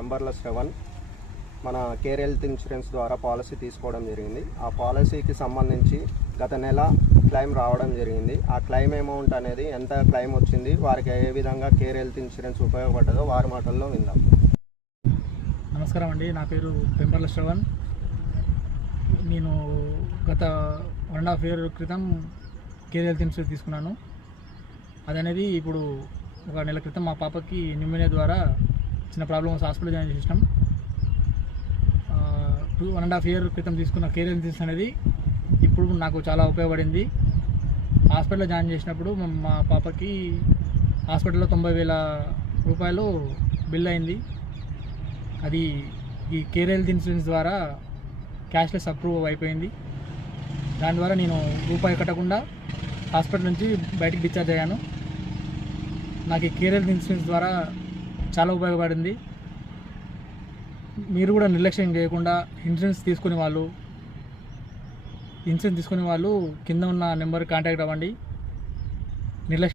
నెంబర్ల 7 మన care health insurance ద్వారా policy తీసుకోవడం జరిగింది. ఆ పాలసీకి సంబంధించి గత నెల క్లెయిమ్ రావడం జరిగింది. ఆ క్లెయిమ్ అమౌంట్ అనేది ఎంత క్లెయిమ్ వచ్చింది, వారికి ఏ విధంగా కేర్ హెల్త్ ఇన్సూరెన్స్ ఉపయోగపడ్డదో వారి మాటల్లో విందాం. నమస్కారం అండి, నా పేరు పెంబర్ల శ్రవణ్. నేను గత 1.5 year క్రితం కేర్ హెల్త్ ఇన్సూరెన్స్ తీసుకున్నాను. అదనేది ఇప్పుడు ఒక నెల క్రితం మా పాపకి న్యూమోనియా ద్వారా చిన్న ప్రాబ్లమ్స్ హాస్పిటల్ జాయిన్ చేసినాం. 1.5 year క్రితం తీసుకున్న కేర్ హెల్త్ ఇన్సూరెన్స్ అనేది ఇప్పుడు నాకు చాలా ఉపయోగపడింది. హాస్పిటల్లో జాయిన్ చేసినప్పుడు మా పాపకి హాస్పిటల్లో 90,000 రూపాయలు బిల్ అయింది. అది ఈ కేర్ హెల్త్ ఇన్సూరెన్స్ ద్వారా క్యాష్లెస్ అప్రూవ్ అయిపోయింది. దాని ద్వారా నేను రూపాయి కట్టకుండా హాస్పిటల్ నుంచి బయటికి డిశ్చార్జ్ అయ్యాను. నాకు ఈ కేర్ హెల్త్ ఇన్సూరెన్స్ ద్వారా చాలా ఉపయోగపడింది. మీరు కూడా నిర్లక్ష్యం చేయకుండా ఇన్సూరెన్స్ తీసుకునే వాళ్ళు కింద ఉన్న నెంబర్ కాంటాక్ట్ అవ్వండి. నిర్లక్ష్యం